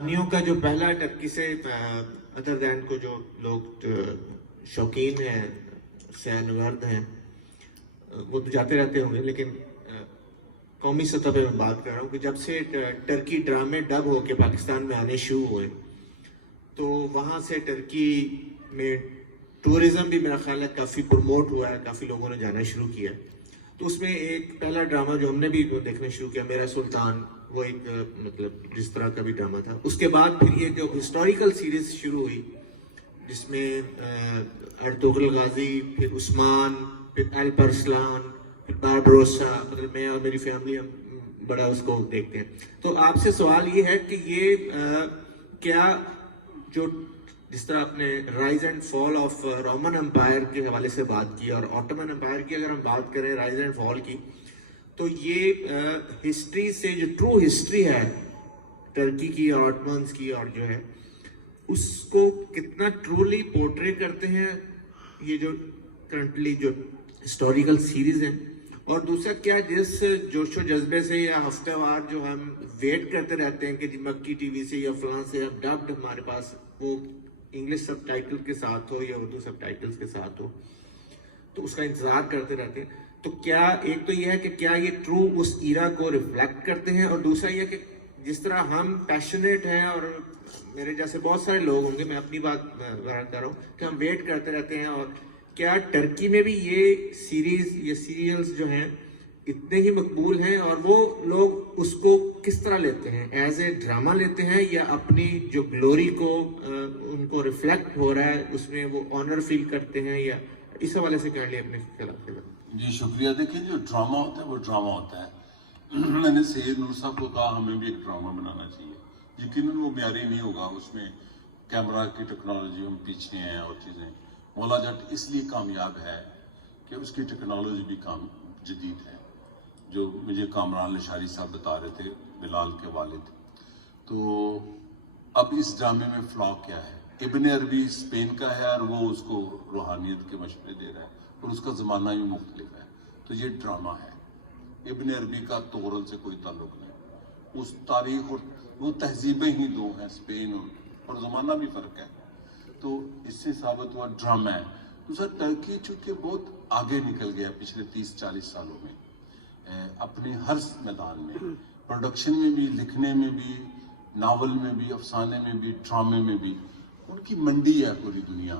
کہانیوں کا جو پہلا ٹرکی سے ادر دین کو جو لوگ شوقین ہیں سیر نورد ہیں وہ تو جاتے رہتے ہوں گے، لیکن قومی سطح پہ میں بات کر رہا ہوں کہ جب سے ٹرکی ڈرامے ڈب ہو کے پاکستان میں آنے شروع ہوئے تو وہاں سے ٹرکی میں ٹورزم بھی میرا خیال ہے کافی پروموٹ ہوا ہے، کافی لوگوں نے جانا شروع کیا. تو اس میں ایک پہلا ڈرامہ جو ہم نے بھی دیکھنا شروع کیا، میرا سلطان، وہ ایک مطلب جس طرح کا بھی ڈرامہ تھا. اس کے بعد پھر یہ جو ہسٹوریکل سیریز شروع ہوئی جس میں ارطغرل غازی، پھر عثمان، پھر الپرسلان، پھر باربروسا، مطلب میں اور میری فیملی ہم بڑا اس کو دیکھتے ہیں. تو آپ سے سوال یہ ہے کہ یہ کیا جو جس طرح آپ نے rise and fall of Roman empire کے حوالے سے بات کی اور آٹومن امپائر کی اگر ہم بات کریں رائز اینڈ فال کی، تو یہ ہسٹری سے جو ٹرو ہسٹری ہے ٹرکی کی اور آٹمنز کی اور جو ہے اس کو کتنا ٹرولی پورٹری کرتے ہیں یہ جو کرنٹلی جو ہسٹوریکل سیریز ہیں. اور دوسرا کیا جس جوش و جذبے سے یا ہفتہ وار جو ہم ویٹ کرتے رہتے ہیں کہ جی مکی ٹی وی سے یا فلاں سے اب ڈبڈ ہمارے پاس وہ انگلش سب ٹائٹل کے ساتھ ہو یا اردو سب ٹائٹلز کے ساتھ ہو، تو اس کا انتظار کرتے رہتے ہیں. تو کیا ایک تو یہ ہے کہ کیا یہ ٹرو اس ایرا کو ریفلیکٹ کرتے ہیں، اور دوسرا یہ کہ جس طرح ہم پیشنیٹ ہیں اور میرے جیسے بہت سارے لوگ ہوں گے، میں اپنی بات بیان کر رہا ہوں کہ ہم ویٹ کرتے رہتے ہیں، اور کیا ٹرکی میں بھی یہ سیریز یہ سیریلز جو ہیں اتنے ہی مقبول ہیں اور وہ لوگ اس کو کس طرح لیتے ہیں؟ ایز اے ڈرامہ لیتے ہیں یا اپنی جو گلوری کو ان کو ریفلیکٹ ہو رہا ہے اس میں وہ آنر فیل کرتے ہیں، یا اس حوالے سے کر لیں اپنے خلاف؟ جی شکریہ. دیکھیں جو ڈرامہ ہوتا ہے وہ ڈرامہ ہوتا ہے. میں نے سید نور صاحب کو کہا ہمیں بھی ایک ڈرامہ بنانا چاہیے. یقیناً وہ معیاری نہیں ہوگا، اس میں کیمرہ کی ٹیکنالوجی ہم پیچھے ہیں اور چیزیں. مولا جٹ اس لیے کامیاب ہے کہ اس کی ٹیکنالوجی بھی جدید ہے، جو مجھے کامران لشاری صاحب بتا رہے تھے، بلال کے والد. تو اب اس ڈرامے میں فلا کیا ہے؟ ابن عربی اسپین کا ہے اور وہ اس کو روحانیت کے مشورے دے رہا ہے اور اس کا زمانہ بھی مختلف ہے. تو یہ ڈرامہ ہے. ابن عربی کا تغرل سے کوئی تعلق نہیں. اس تاریخ اور وہ تہذیبیں ہی دو ہیں، اسپین اور زمانہ بھی فرق ہے. تو اس سے ثابت ہوا ڈرامہ ہے. دوسرا ٹرکی چونکہ بہت آگے نکل گیا پچھلے 30-40 سالوں میں اپنے ہر میدان میں، پروڈکشن میں بھی، لکھنے میں بھی، ناول میں بھی، افسانے میں بھی، ڈرامے میں بھی. ان کی منڈی ہے پوری دنیا.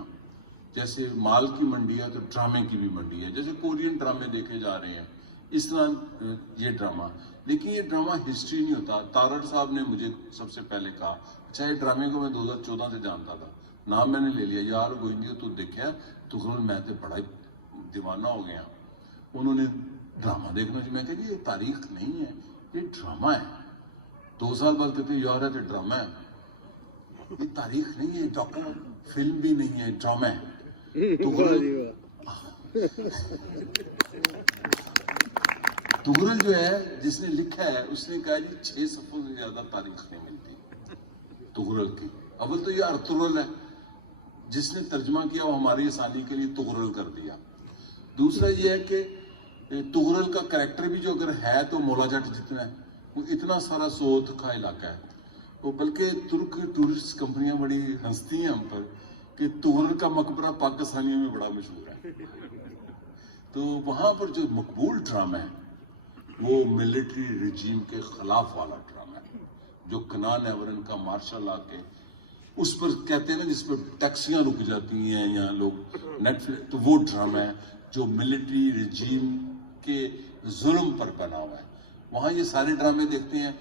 جیسے مال کی منڈی ہے تو ڈرامے کی بھی منڈی ہے. جیسے کورین ڈرامے دیکھے جا رہے ہیں اس طرح یہ ڈرامہ. لیکن یہ ڈرامہ ہسٹری نہیں ہوتا. تارڑ صاحب نے مجھے سب سے پہلے کہا، اچھا یہ ڈرامے کو میں 2014 سے جانتا تھا، نام میں نے لے لیا، یار گوئندیو تو دیکھا تغرل میں تو بڑا دیوانہ ہو گیا. انہوں نے ڈرامہ دیکھنا چاہیے. میں کہا یہ تاریخ نہیں ہے، یہ ڈرامہ ہے. 2 سال بعد کہتے ہیں یار یہ ڈرامہ ہے. یہ تاریخ نہیں ہے، ڈاکو فلم بھی نہیں ہے، ڈرامہ ہے. تغرل جو ہے جس نے لکھا ہے اس نے کہا جی 6 صفحوں سے زیادہ تاریخ نہیں ملتی تغرل کی. اول تو یہ ارطغرل ہے جس نے ترجمہ کیا، وہ ہماری آسانی کے لیے تغرل کر دیا. دوسرا یہ ہے کہ تغرل کا کریکٹر بھی جو اگر ہے تو مولا جٹ جتنا ہے، وہ اتنا سارا سوت کا علاقہ ہے. وہ بلکہ ترک ٹورسٹ کمپنیاں بڑی ہنستی ہیں ہم پر کہ تغرل کا مقبرہ پاکستانیوں میں بڑا مشہور ہے. تو وہاں پر جو مقبول ڈرامہ ہے وہ ملٹری رجیم کے خلاف والا ڈرامہ ہے، جو کنان ایورن کا مارشل لا کے اس پر کہتے ہیں نا جس پر ٹیکسیاں رک جاتی ہیں یا لوگ نیٹ فلکس، تو وہ ڈرامہ ہے جو ملٹری رجیم کے ظلم پر بنا ہوا ہے. وہاں یہ سارے ڈرامے دیکھتے ہیں.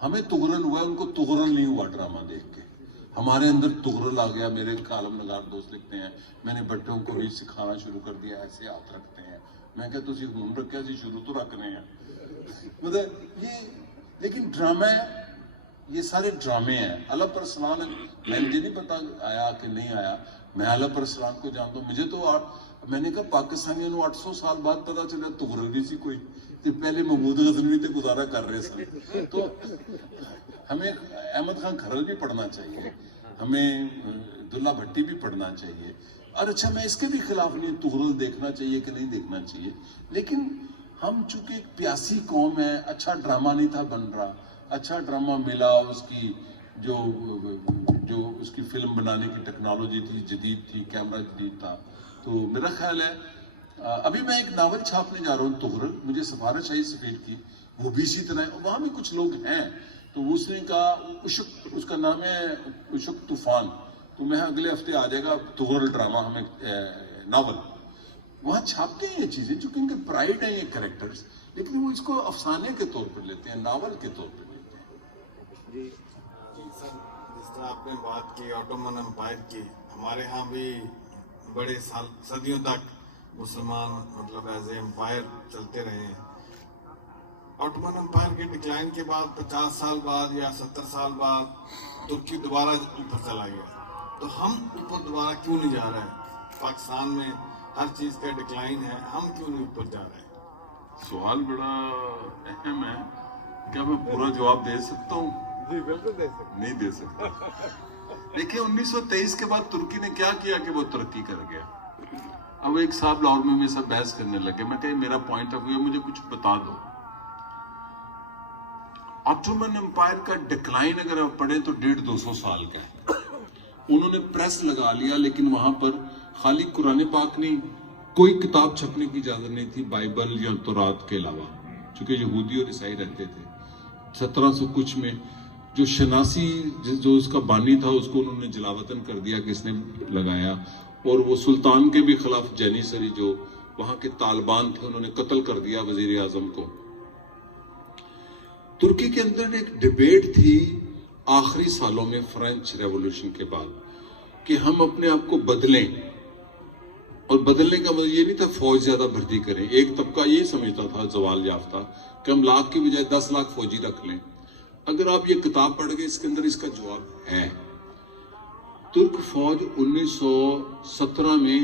ہمیں تغرل ہوا ہے، ان کو تغرل نہیں ہوا ڈرامہ دیکھ کے. ہمارے اندر تغرل آ گیا. میرے کالم نگار دوست لکھتے ہیں میں نے بچوں کو بھی سکھانا شروع کر دیا، ایسے ہاتھ رکھتے ہیں. میں کہا تسی ہون رکھیا سی شروع تو رکھ رہے ہیں. مطلب یہ لیکن ڈرامہ ہے، یہ سارے ڈرامے ہیں. علب ارسلان میں مجھے نہیں پتا آیا کہ نہیں آیا. میں علب ارسلان کو جانتا ہوں. مجھے تو میں نے کہا پاکستانیوں نے 800 سال بعد پتا چلا تغرل بھی سی کوئی، کہ پہلے محمود غزنوی تے گزارا کر رہے سن. تو ہمیں احمد خان کھرل بھی پڑھنا چاہیے، ہمیں عبداللہ بھٹی بھی پڑھنا چاہیے. اور اچھا میں اس کے بھی خلاف نہیں، تغرل دیکھنا چاہیے کہ نہیں دیکھنا چاہیے. لیکن ہم چونکہ ایک پیاسی قوم ہے، اچھا ڈرامہ نہیں تھا بن رہا، اچھا ڈرامہ ملا، اس کی جو اس کی فلم بنانے کی ٹیکنالوجی تھی جدید تھی, کیمرہ جدید تھا. تو میرا خیال ہے ابھی میں ایک ناول چھاپنے جا رہا ہوں تغرل, مجھے سفارش آئی سفید کی, وہ بھی اسی طرح ہے, وہاں بھی کچھ لوگ ہیں. تو اس نے کہا عشق, اس کا نام ہے عشق طوفان, تو میں اگلے ہفتے آ جائے گا تغرل ڈرامہ ہمیں ناول. وہاں چھاپتے ہیں یہ چیزیں جو کہ ان کے پرائڈ ہیں یہ کریکٹرز, لیکن وہ اس کو افسانے کے طور پر لیتے ہیں, ناول کے طور پر لیتے ہیں. جی سر, جس طرح آپ نے بات کی آٹومن امپائر کی, ہمارے ہاں بھی بڑے صدیوں تک مسلمان مطلب ایز اے امپائر چلتے رہے ہیں. آٹومن امپائر کے ڈکلائن کے بعد 50 سال بعد یا 70 سال بعد ترکی دوبارہ اوپر چلا گیا. تو ہم اوپر دوبارہ کیوں نہیں جا رہے ہیں؟ پاکستان میں ہر چیز کا ڈکلائن ہے, ہم کیوں نہیں اوپر جا رہے ہیں؟ سوال بڑا اہم ہے. کیا میں پورا جواب دے سکتا ہوں؟ جی بالکل دے سکتے. نہیں دے سکتا. دیکھیں 1923 کے بعد ترکی نے کیا کیا کہ وہ ترقی کر گیا. اب ایک صاحب لاہور میں میرے ساتھ بحث کرنے لگے, میں کہا میرا پوائنٹ آف ویو مجھے کچھ بتا دو. آٹومن امپائر کا ڈکلائن اگر آپ پڑھیں تو 150-200 سال کا ہے. انہوں نے پریس لگا لیا, لیکن وہاں پر خالی قرآن پاک نہیں, کوئی کتاب چھپنے کی اجازت نہیں تھی بائبل یا تورات کے علاوہ, چونکہ یہودی اور عیسائی رہتے تھے. 1700 کچھ میں جو شناسی جو اس کا بانی تھا اس کو انہوں نے جلاوطن کر دیا کہ اس نے لگایا, اور وہ سلطان کے بھی خلاف جینیسری جو وہاں کے طالبان تھے انہوں نے قتل کر دیا وزیر اعظم کو. ترکی کے اندر ایک ڈیبیٹ تھی آخری سالوں میں فرینچ ریولوشن کے بعد کہ ہم اپنے آپ کو بدلیں, اور بدلنے کا مطلب یہ نہیں تھا فوج زیادہ بھرتی کریں. ایک طبقہ یہ سمجھتا تھا زوال یافتہ کہ ہم لاکھ کی بجائے 10 لاکھ فوجی رکھ لیں. اگر آپ یہ کتاب پڑھ گئے اس کے اندر اس کا جواب ہے. ترک فوج 1917 میں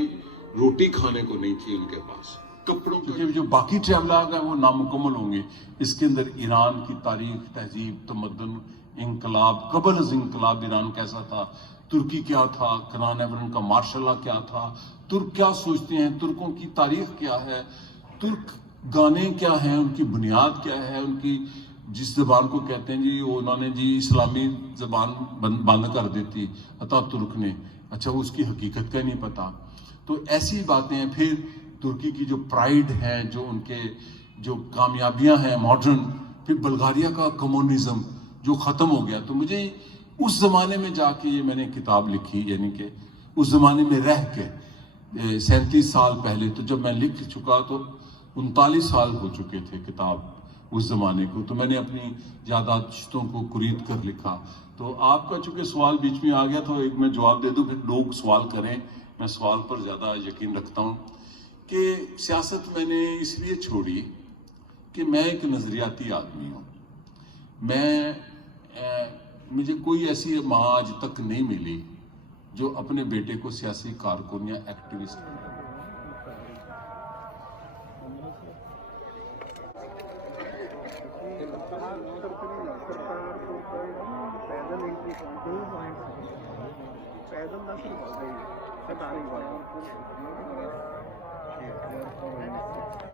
روٹی کھانے کو نہیں تھی ان کے پاس, کپڑوں کے جو باقی ٹریولر ہیں وہ نامکمل ہوں گے. اس کے اندر ایران کی تاریخ, تہذیب, تمدن, انقلاب, قبل از انقلاب ایران کیسا تھا, ترکی کیا تھا, کنان ایورن کا مارشل لا کیا تھا, ترک کیا سوچتے ہیں, ترکوں کی تاریخ کیا ہے, ترک گانے کیا ہیں, ان کی بنیاد کیا ہے, ان کی جس زبان کو کہتے ہیں جی انہوں نے جی اسلامی زبان بند کر دیتی عطا ترک نے, اچھا وہ اس کی حقیقت کا نہیں پتا. تو ایسی باتیں ہیں. پھر ترکی کی جو پرائڈ ہے, جو ان کے جو کامیابیاں ہیں ماڈرن, پھر بلغاریہ کا کمیونزم جو ختم ہو گیا. تو مجھے اس زمانے میں جا کے یہ میں نے کتاب لکھی, یعنی کہ اس زمانے میں رہ کے 37 سال پہلے, تو جب میں لکھ چکا تو 39 سال ہو چکے تھے کتاب اس زمانے کو. تو میں نے اپنی یادداشتوں کو قرید کر لکھا. تو آپ کا چونکہ سوال بیچ میں آ گیا تو ایک میں جواب دے دوں, پھر لوگ سوال کریں. میں سوال پر زیادہ یقین رکھتا ہوں کہ سیاست میں نے اس لیے چھوڑی کہ میں ایک نظریاتی آدمی ہوں. مجھے کوئی ایسی ماں آج تک نہیں ملی جو اپنے بیٹے کو سیاسی کارکن یا ایکٹیوسٹ پیدل